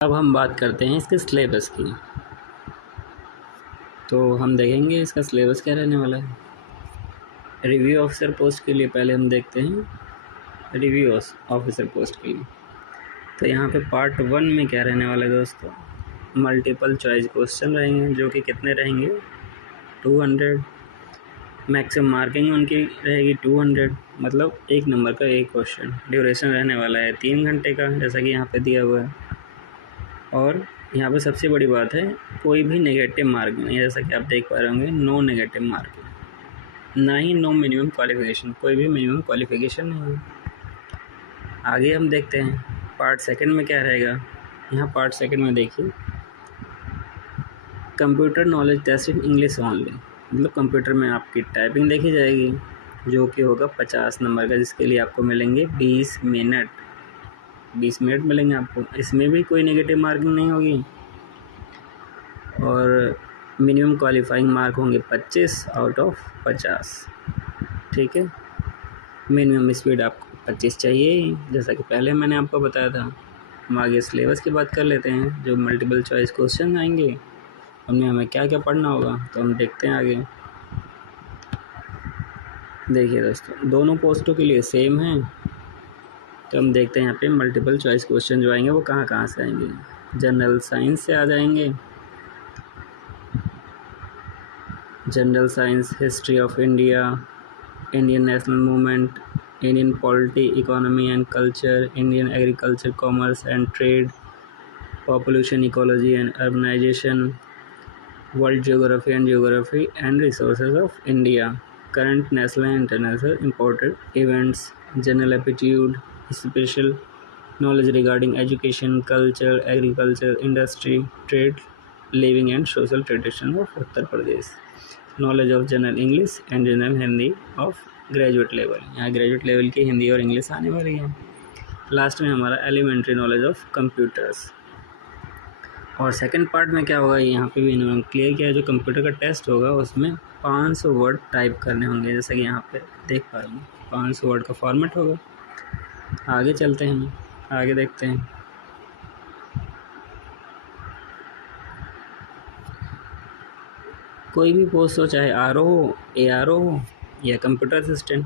अब हम बात करते हैं इसके सिलेबस की। तो हम देखेंगे इसका सिलेबस क्या रहने वाला है। रिव्यू ऑफिसर पोस्ट के लिए पहले हम देखते हैं रिव्यू ऑफिसर पोस्ट के लिए। तो यहाँ पे पार्ट 1 में क्या रहने वाला है दोस्तों, मल्टीपल चॉइस क्वेश्चन रहेंगे जो कि कितने रहेंगे 200। मैक्सिमम मार्किंग उनकी रहेगी 200, मतलब एक नंबर का एक क्वेश्चन। ड्यूरेशन रहने वाला है 3 घंटे का, जैसा कि यहाँ पे दिया हुआ है। और यहाँ पे सबसे बड़ी बात है, कोई भी नेगेटिव मार्क नहीं है, जैसा कि आप देख पा रहे होंगे, नो नेगेटिव मार्क, ना ही नो मिनिमम क्वालिफिकेशन, कोई भी मिनिमम क्वालिफिकेशन नहीं है। आगे हम देखते हैं पार्ट 2 में क्या रहेगा। यहाँ पार्ट 2 में देखिए, computer knowledge test in English only, मतलब कंप्यूटर में आपकी टाइपिंग देखी जाएगी, जो कि होगा 50 नंबर का, जिसके लिए आपको मिलेंगे 20 मिनट। 20 मिनट मिलेंगे आपको। इसमें भी कोई नेगेटिव मार्किंग नहीं होगी। और मिनिमम क्वालिफाइंग मार्क होंगे 25 आउट ऑफ 50। ठीक है, मिनिमम स्पीड आपको 25 चाहिए ही, जैसा कि पहले मैंने आपको बताया था। हम आगे सिलेबस की बात कर लेते हैं। जो मल्टीपल चॉइस क्वेश्चन आएंगे उनमें हमें क्या क्या पढ़ना होगा, तो हम देखते हैं आगे। देखिए दोस्तों, दोनों पोस्टों के लिए सेम है। तो हम देखते हैं यहाँ पे मल्टीपल चॉइस क्वेश्चन जो आएंगे वो कहाँ कहाँ से आएंगे। जनरल साइंस से आ जाएंगे, general science, history of India, Indian national movement, Indian polity, economy and culture, Indian agriculture, commerce and trade, population, ecology and urbanisation, world geography and resources of India, current national and international imported events, general aptitude, special knowledge regarding education, culture, agriculture, industry, trade, living and social tradition of Uttar Pradesh, knowledge of general English and general Hindi of graduate level। यहाँ graduate level की हिंदी और English आने वाली है। Last में हमारा elementary knowledge of computers. और second part में क्या होगा, यहाँ पे भी इन्होंने क्लियर किया है, जो कंप्यूटर का टेस्ट होगा उसमें 500 वर्ड टाइप करने होंगे, जैसा कि यहाँ पे देख पा रहे हैं 500 वर्ड का फॉर्मेट होगा। आगे चलते हैं, आगे देखते हैं। कोई भी पोस्ट हो, चाहे RO हो, ARO हो या कंप्यूटर असिस्टेंट,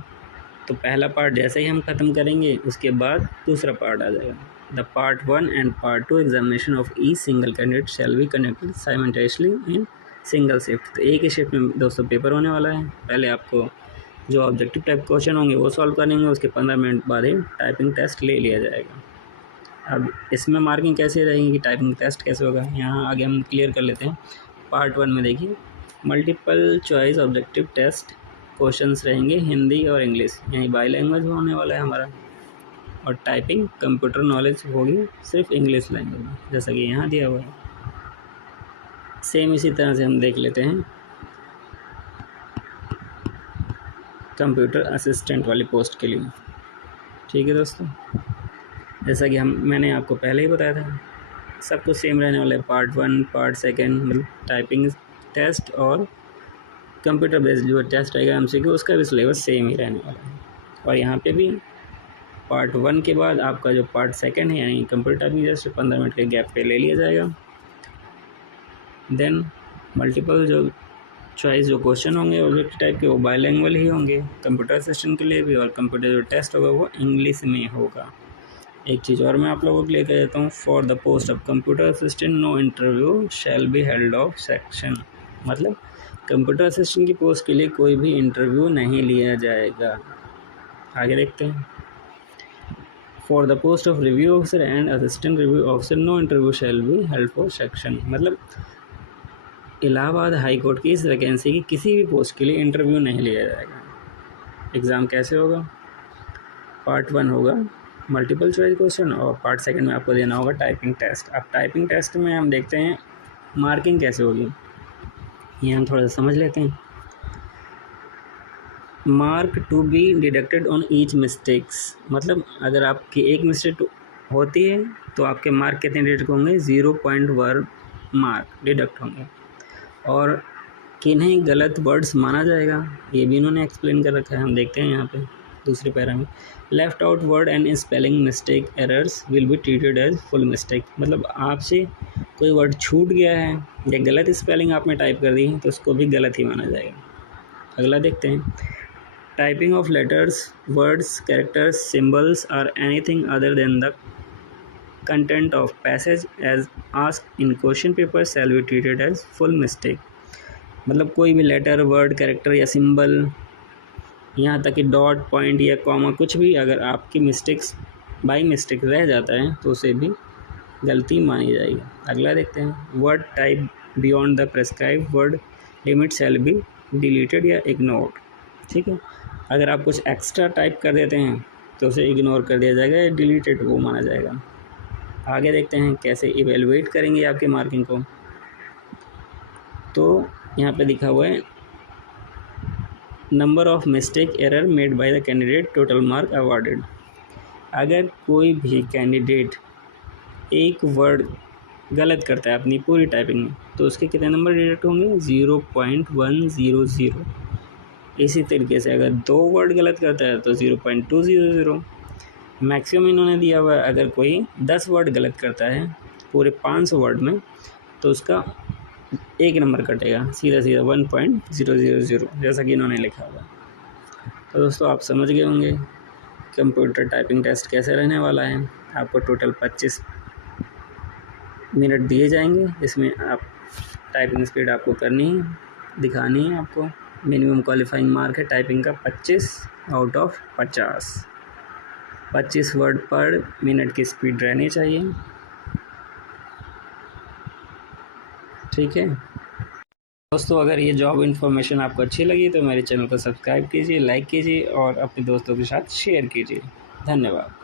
तो पहला पार्ट जैसे ही हम ख़त्म करेंगे उसके बाद दूसरा पार्ट आ जाएगा। The part 1 and part 2 examination of each single candidate shall be conducted simultaneously in single shift. तो एक ही शिफ्ट में दोस्तों पेपर होने वाला है। पहले आपको जो ऑब्जेक्टिव टाइप क्वेश्चन होंगे वो सॉल्व करेंगे, उसके 15 मिनट बाद ही टाइपिंग टेस्ट ले लिया जाएगा। अब इसमें मार्किंग कैसे रहेगी कि टाइपिंग टेस्ट कैसे होगा, यहाँ आगे हम क्लियर कर लेते हैं। पार्ट 1 में देखिए, multiple choice objective test questions रहेंगे हिंदी और इंग्लिश, यानी बाई लैंग्वेज होने वाला है हमारा। और टाइपिंग कंप्यूटर नॉलेज होगी सिर्फ इंग्लिश लैंग्वेज में, जैसा कि यहाँ दिया हुआ है। सेम इसी तरह से हम देख लेते हैं कंप्यूटर असिस्टेंट वाली पोस्ट के लिए। ठीक है दोस्तों, जैसा कि मैंने आपको पहले ही बताया था, सब कुछ सेम रहने वाला है। पार्ट 1, पार्ट 2 मतलब टाइपिंग टेस्ट और कंप्यूटर बेस्ड जो टेस्ट रहेगा MCQ, उसका भी सिलेबस सेम ही रहने वाला है। और यहाँ पे भी पार्ट 1 के बाद आपका जो पार्ट 2 है, यानी कंप्यूटर टाइपिंग जस्ट 15 मिनट के गैप पे ले लिया जाएगा। देन मल्टीपल जो चॉइस जो क्वेश्चन होंगे ऑब्जेक्टिव टाइप के, वो बायलैंग्वेल ही होंगे कंप्यूटर असिस्टेंट के लिए भी, और कंप्यूटर जो टेस्ट होगा वो इंग्लिश में होगा। एक चीज़ और मैं आप लोगों को लेकर जाता हूँ, for the post of computer assistant no interview shall be held of section, मतलब कंप्यूटर असिस्टेंट की पोस्ट के लिए कोई भी इंटरव्यू नहीं लिया जाएगा। आगे देखते हैं। For the post of review officer and assistant review officer no interview shall be held for section, मतलब इलाहाबाद हाई कोर्ट की इस वैकेंसी की किसी भी पोस्ट के लिए इंटरव्यू नहीं लिया जाएगा। एग्ज़ाम कैसे होगा, पार्ट 1 होगा मल्टीपल चॉइस क्वेश्चन, और पार्ट 2 में आपको देना होगा टाइपिंग टेस्ट। अब टाइपिंग टेस्ट में हम देखते हैं मार्किंग कैसे होगी, ये हम थोड़ा सा समझ लेते हैं। Mark to be deducted on each mistakes, मतलब अगर आपकी एक मिस्टेक होती है तो आपके मार्क कितने डिडक्ट होंगे, 0.1 मार्क डिडक्ट होंगे। और किन्हें गलत वर्ड्स माना जाएगा, ये भी इन्होंने एक्सप्लेन कर रखा है। हम देखते हैं यहाँ पे दूसरे पैरा में, left out word and spelling mistake errors will be treated as full mistake. मतलब आपसे कोई वर्ड छूट गया है या गलत स्पेलिंग आपने टाइप कर दी है तो उसको भी गलत ही माना जाएगा। अगला देखते हैं, typing of letters, words, characters, symbols or anything other than the content of passage as asked in question paper shall be treated as full mistake. मतलब कोई भी लेटर, वर्ड, कैरेक्टर या सिंबल, यहाँ तक कि डॉट, पॉइंट या comma, कुछ भी अगर आपकी मिस्टेक्स बाई मिस्टेक रह जाता है तो उसे भी गलती मानी जाएगी। अगला देखते हैं, word type beyond the prescribe word limit shall be deleted या इग्नोर्ड। ठीक है, अगर आप कुछ एक्स्ट्रा टाइप कर देते हैं तो उसे इग्नोर कर दिया जाएगा या डिलीटेड वो माना जाएगा। आगे देखते हैं कैसे इवेलुएट करेंगे आपके मार्किंग को। तो यहाँ पे लिखा हुआ है, number of mistake error made by the candidate, total mark awarded. अगर कोई भी कैंडिडेट एक वर्ड गलत करता है अपनी पूरी टाइपिंग में तो उसके कितने नंबर डिडक्ट होंगे, 0.100। इसी तरीके से अगर 2 वर्ड गलत करता है तो 0.200। मैक्सिमम इन्होंने दिया हुआ है, अगर कोई 10 वर्ड गलत करता है पूरे 500 वर्ड में तो उसका 1 नंबर कटेगा, सीधा सीधा 1.000, जैसा कि इन्होंने लिखा हुआ। तो दोस्तों आप समझ गए होंगे कंप्यूटर टाइपिंग टेस्ट कैसे रहने वाला है। आपको टोटल 25 मिनट दिए जाएंगे, इसमें आप टाइपिंग स्पीड आपको करनी है, दिखानी है आपको। मिनिमम क्वालिफाइंग मार्क है टाइपिंग का 25 आउट ऑफ 50। 25 वर्ड पर मिनट की स्पीड रहनी चाहिए। ठीक है दोस्तों, अगर ये जॉब इन्फॉर्मेशन आपको अच्छी लगी तो मेरे चैनल को सब्सक्राइब कीजिए, लाइक कीजिए और अपने दोस्तों के साथ शेयर कीजिए। धन्यवाद।